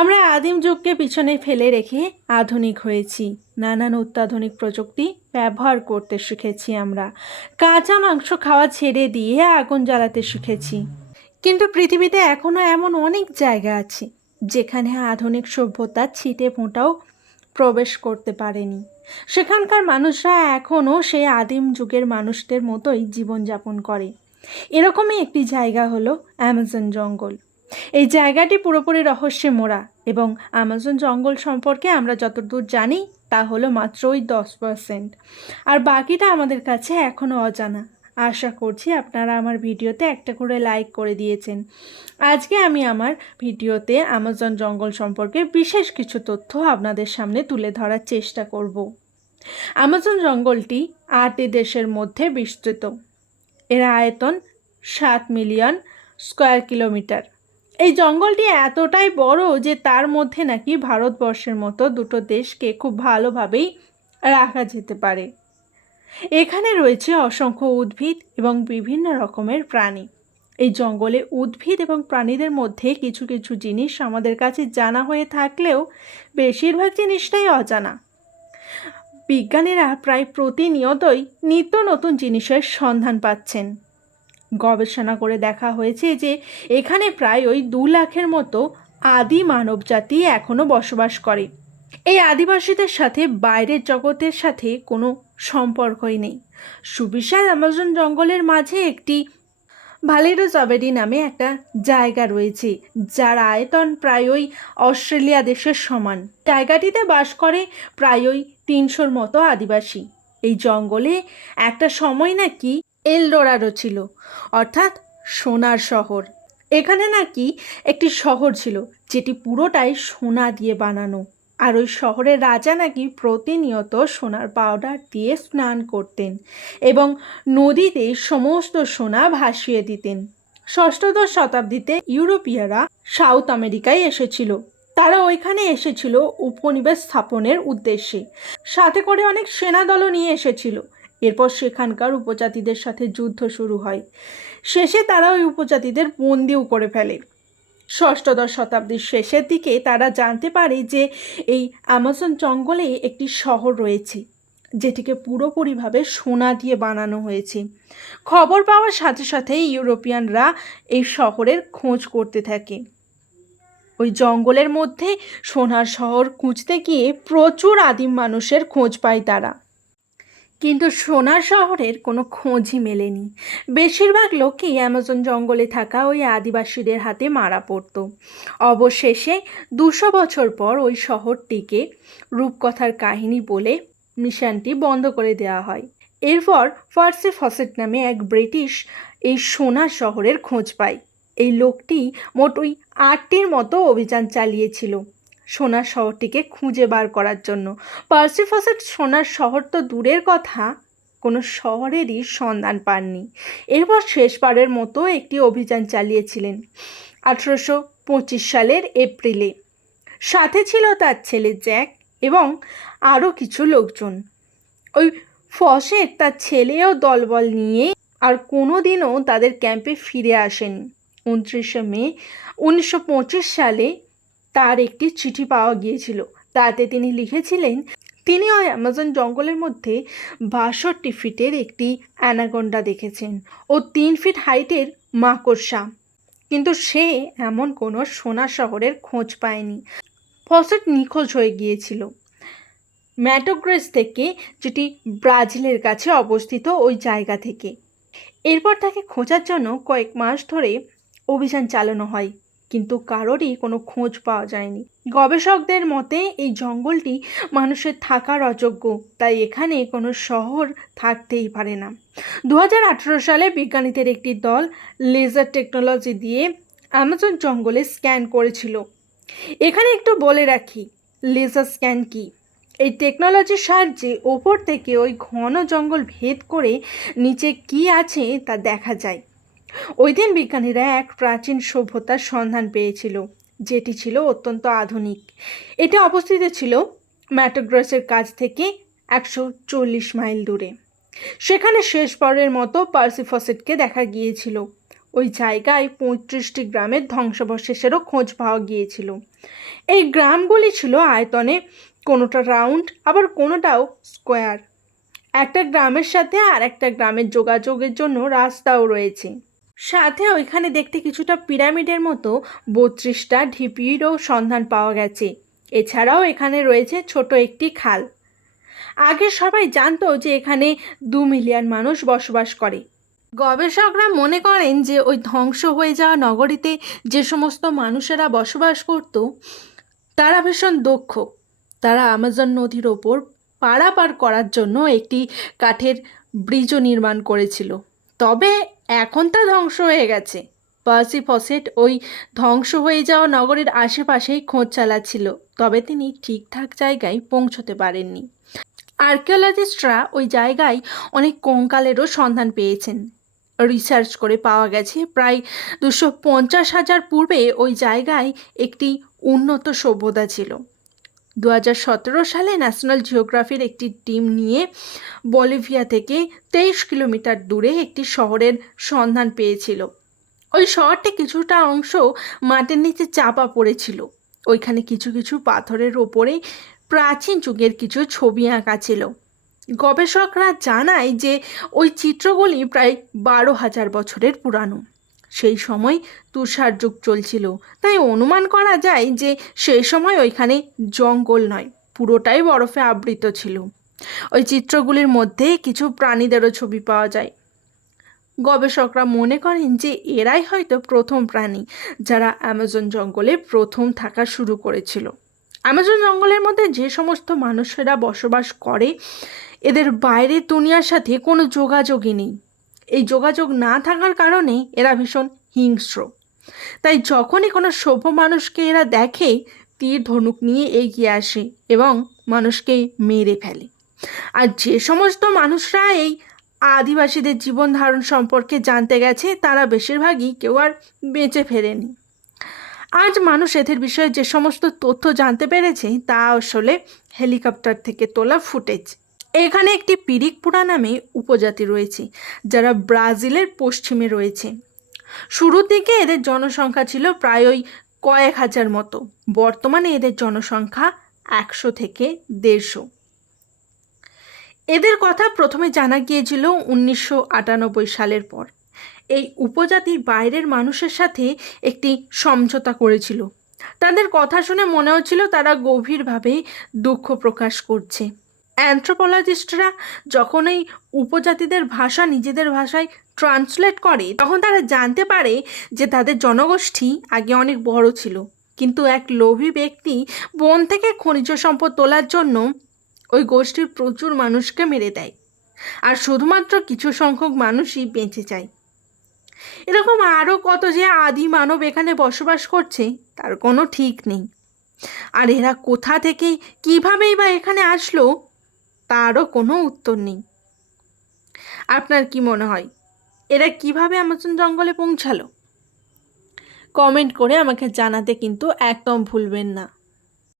আমরা আদিম যুগকে পিছনে ফেলে রেখে আধুনিক হয়েছি। নানান অত্যাধুনিক প্রযুক্তি ব্যবহার করতে শিখেছি আমরা। কাঁচা মাংস খাওয়া ছেড়ে দিয়ে আগুন জ্বালাতে শিখেছি। কিন্তু পৃথিবীতে এখনও এমন অনেক জায়গা আছে, যেখানে আধুনিক সভ্যতা ছিটে ফোঁটাও প্রবেশ করতে পারেনি। সেখানকার মানুষরা এখনও সেই আদিম যুগের মানুষদের মতোই জীবনযাপন করে। এরকমই একটি জায়গা হলো অ্যামাজন জঙ্গল। এই জায়গাটি পুরোপুরি রহস্যে মোড়া এবং আমাজন জঙ্গল সম্পর্কে আমরা যতদূর জানি তা হলো মাত্র ওই দশ পার্সেন্ট আর বাকিটা আমাদের কাছে এখনও অজানা। আশা করছি আপনারা আমার ভিডিওতে একটা করে লাইক করে দিয়েছেন। আজকে আমি আমার ভিডিওতে আমাজন জঙ্গল সম্পর্কে বিশেষ কিছু তথ্য আপনাদের সামনে তুলে ধরার চেষ্টা করব। আমাজন জঙ্গলটি আটটি দেশের মধ্যে বিস্তৃত। এর আয়তন সাত মিলিয়ন স্কোয়ার কিলোমিটার। এই জঙ্গলটি এতটাই বড় যে তার মধ্যে নাকি ভারতবর্ষের মতো দুটো দেশকে খুব ভালোভাবেই রাখা যেতে পারে। এখানে রয়েছে অসংখ্য উদ্ভিদ এবং বিভিন্ন রকমের প্রাণী। এই জঙ্গলে উদ্ভিদ এবং প্রাণীদের মধ্যে কিছু কিছু জিনিস আমাদের কাছে জানা হয়ে থাকলেও বেশিরভাগ জিনিসটাই অজানা। বিজ্ঞানীরা প্রায় প্রতিনিয়তই নিত্য নতুন জিনিসের সন্ধান পাচ্ছেন। গবেষণা করে দেখা হয়েছে যে এখানে প্রায় ওই দু লাখের মতো আদি মানবজাতি এখনও বসবাস করে। এই আদিবাসীদের সাথে বাইরের জগতের সাথে কোনো সম্পর্কই নেই। সুবিশাল অ্যামাজন জঙ্গলের মাঝে একটি ভালেরো জবেরি নামে একটা জায়গা রয়েছে, যার আয়তন প্রায় ওই অস্ট্রেলিয়া দেশের সমান। জায়গাটিতে বাস করে প্রায় ওই তিনশোর মতো আদিবাসী। এই জঙ্গলে একটা সময় নাকি এলডোরাডো ছিল, অর্থাৎ সোনার শহর। এখানে নাকি একটি শহর ছিল, যেটি পুরোটাই সোনা দিয়ে বানানো। আর ওই শহরের রাজা নাকি প্রতিনিয়ত সোনার পাউডার দিয়ে স্নান করতেন এবং নদীতে সমস্ত সোনা ভাসিয়ে দিতেন। ষষ্ঠদশ শতাব্দীতে ইউরোপীয়রা সাউথ আমেরিকায় এসেছিল। তারা ওইখানে এসেছিল উপনিবেশ স্থাপনের উদ্দেশ্যে। সাথে করে অনেক সেনাদলও নিয়ে এসেছিল। এরপর সেখানকার উপজাতিদের সাথে যুদ্ধ শুরু হয়। শেষে তারা ওই উপজাতিদের বন্দিও করে ফেলে। ষষ্ঠদশ শতাব্দীর শেষের দিকে তারা জানতে পারে যে এই আমাজন জঙ্গলে একটি শহর রয়েছে, যেটিকে পুরোপুরিভাবে সোনা দিয়ে বানানো হয়েছে। খবর পাওয়ার সাথে সাথে ইউরোপিয়ানরা এই শহরের খোঁজ করতে থাকে। ওই জঙ্গলের মধ্যে সোনার শহর খুঁজতে গিয়ে প্রচুর আদিম মানুষের খোঁজ পায় তারা। কিন্তু সোনার শহরের কোনো খোঁজই মেলেনি। বেশিরভাগ লোকই অ্যামাজন জঙ্গলে থাকা ওই আদিবাসীদের হাতে মারা পড়ত। অবশেষে দুশো বছর পর ওই শহরটিকে রূপকথার কাহিনী বলে মিশনটি বন্ধ করে দেওয়া হয়। এরপর ফার্সি ফসেট নামে এক ব্রিটিশ এই সোনার শহরের খোঁজ পায়। এই লোকটি মোট ওই আটটির মতো অভিযান চালিয়েছিল। সোনার শহরটিকে খুঁজে বার করার জন্য। পার্সিফসেট সোনার শহর তো দূরের কথা, কোনো শহরেরই সন্ধান পাননি। এরপর শেষবারের মতো একটি অভিযান চালিয়েছিলেন আঠেরোশো পঁচিশ সালের এপ্রিলে। সাথে ছিল তার ছেলে জ্যাক এবং আরও কিছু লোকজন। ওই ফসেট তার ছেলেও দলবল নিয়ে আর কোনো দিনও তাদের ক্যাম্পে ফিরে আসেনি। উনত্রিশে মে উনিশশো পঁচিশ সালে তার একটি চিঠি পাওয়া গিয়েছিল। তাতে তিনি লিখেছিলেন, তিনি ওই অ্যামাজন জঙ্গলের মধ্যে বাষট্টি ফিটের একটি অ্যানাগন্ডা দেখেছেন ও তিন ফিট হাইটের মাকড়সা। কিন্তু সে এমন কোনো সোনা শহরের খোঁজ পায়নি। ফসেট নিখোঁজ হয়ে গিয়েছিল। ম্যাটোগ্রেস থেকে, যেটি ব্রাজিলের কাছে অবস্থিত ওই জায়গা থেকে। এরপর তাকে খোঁজার জন্য কয়েক মাস ধরে অভিযান চালানো হয়। কিন্তু কারোরই কোনো খোঁজ পাওয়া যায়নি। গবেষকদের মতে, এই জঙ্গলটি মানুষের থাকার অযোগ্য, তাই এখানে কোনো শহর থাকতেই পারে না। দু হাজার আঠেরো সালে বিজ্ঞানীদের একটি দল লেজার টেকনোলজি দিয়ে অ্যামাজন জঙ্গলে স্ক্যান করেছিল। এখানে একটু বলে রাখি, লেজার স্ক্যান কি? এই টেকনোলজির সাহায্যে ওপর থেকে ওই ঘন জঙ্গল ভেদ করে নিচে কি আছে তা দেখা যায়। ওই দিন বিজ্ঞানীরা এক প্রাচীন সভ্যতার সন্ধান পেয়েছিল, যেটি ছিল অত্যন্ত আধুনিক। এটি অবস্থিত ছিল ম্যাটোগ্রসের কাছ থেকে একশো চল্লিশ মাইল দূরে। সেখানে শেষবারের মতো পার্সিফসেটকে দেখা গিয়েছিল। ওই জায়গায় পঁয়ত্রিশটি গ্রামের ধ্বংসাবশেষেরও খোঁজ পাওয়া গিয়েছিল। এই গ্রামগুলি ছিল আয়তনে কোনোটা রাউন্ড, আবার কোনোটাও স্কোয়ার। একটা গ্রামের সাথে আর একটা গ্রামের যোগাযোগের জন্য রাস্তাও রয়েছে। সাথে ওইখানে দেখতে কিছুটা পিরামিডের মতো বত্রিশটা ঢিপিরও সন্ধান পাওয়া গেছে। এছাড়াও এখানে রয়েছে ছোট একটি খাল। আগে সবাই জানতো যে এখানে দু মিলিয়ন মানুষ বসবাস করে। গবেষকরা মনে করেন যে ওই ধ্বংস হয়ে যাওয়া নগরীতে যে সমস্ত মানুষেরা বসবাস করত, তারা ভীষণ দক্ষ। তারা আমাজন নদীর ওপর পারাপার করার জন্য একটি কাঠের ব্রিজও নির্মাণ করেছিল। তবে এখন তা ধ্বংস হয়ে গেছে। পার্সি ফসেট ওই ধ্বংস হয়ে যাওয়া নগরের আশেপাশেই খোঁজ চালাচ্ছিল, তবে তিনি ঠিকঠাক জায়গায় পৌঁছতে পারেননি। আর্কিওলজিস্টরা ওই জায়গায় অনেক কঙ্কালেরও সন্ধান পেয়েছেন। রিসার্চ করে পাওয়া গেছে, প্রায় দুশো পঞ্চাশ হাজার পূর্বে ওই জায়গায় একটি উন্নত সভ্যতা ছিল। দু হাজার সতেরো সালে ন্যাশনাল জিওগ্রাফির একটি টিম নিয়ে বলিভিয়া থেকে তেইশ কিলোমিটার দূরে একটি শহরের সন্ধান পেয়েছিল। ওই শহরটি কিছুটা অংশ মাটির নিচে চাপা পড়েছিল। ওইখানে কিছু কিছু পাথরের ওপরে প্রাচীন যুগের কিছু ছবি আঁকা ছিল। গবেষকরা জানায় যে ওই চিত্রগুলি প্রায় বারো হাজার বছরের পুরানো। সেই সময় তুষার যুগ চলছিল। তাই অনুমান করা যায় যে সেই সময় ওইখানে জঙ্গল নয়, পুরোটাই বরফে আবৃত ছিল। ওই চিত্রগুলির মধ্যে কিছু প্রাণীদেরও ছবি পাওয়া যায়। গবেষকরা মনে করেন যে এরাই হয়তো প্রথম প্রাণী যারা অ্যামাজন জঙ্গলে প্রথম থাকা শুরু করেছিল। অ্যামাজন জঙ্গলের মধ্যে যে সমস্ত মানুষেরা বসবাস করে, এদের বাইরের দুনিয়ার সাথে কোনো যোগাযোগই নেই। এই যোগাযোগ না থাকার কারণে এরা ভীষণ হিংস্র। তাই যখনই কোনো সভ্য মানুষকে এরা দেখে, তীর ধনুক নিয়ে এগিয়ে আসে এবং মানুষকে মেরে ফেলে। আর যে সমস্ত মানুষরা এই আদিবাসীদের জীবন ধারণ সম্পর্কে জানতে গেছে, তারা বেশিরভাগই কেউ আর বেঁচে ফেরেনি। আজ মানুষ এদের বিষয়ে যে সমস্ত তথ্য জানতে পেরেছে, তা আসলে হেলিকপ্টার থেকে তোলা ফুটেজ। এখানে একটি পিরিকপুরা নামে উপজাতি রয়েছে, যারা ব্রাজিলের পশ্চিমে রয়েছে। শুরুর দিকে এদের জনসংখ্যা ছিল প্রায় ওই কয়েক হাজার মতো, বর্তমানে এদের জনসংখ্যা একশো থেকে দেড়শো। এদের কথা প্রথমে জানা গিয়েছিল উনিশশো আটানব্বই সালের পর। এই উপজাতির বাইরের মানুষের সাথে একটি সমঝোতা করেছিল। তাদের কথা শুনে মনে হচ্ছিল তারা গভীরভাবে দুঃখ প্রকাশ করছে। অ্যান্থ্রোপোলজিস্টরা যখন এই উপজাতিদের ভাষা নিজেদের ভাষায় ট্রান্সলেট করে, তখন তারা জানতে পারে যে তাদের জনগোষ্ঠী আগে অনেক বড় ছিল। কিন্তু এক লোভী ব্যক্তি বন থেকে খনিজ সম্পদ তোলার জন্য ওই গোষ্ঠীর প্রচুর মানুষকে মেরে দেয়। আর শুধুমাত্র কিছু সংখ্যক মানুষই বেঁচে যায়। এরকম আরও কত যে আদি মানব এখানে বসবাস করছে, তার কোনো ঠিক নেই। আর এরা কোথা থেকে, কীভাবেই বা এখানে আসলো তারও কোনো উত্তর নেই। আপনার কি মনে হয়? এরা কীভাবে আমাজন জঙ্গলে পৌঁছালো? কমেন্ট করে আমাকে জানাতে কিন্তু একদম ভুলবেন না।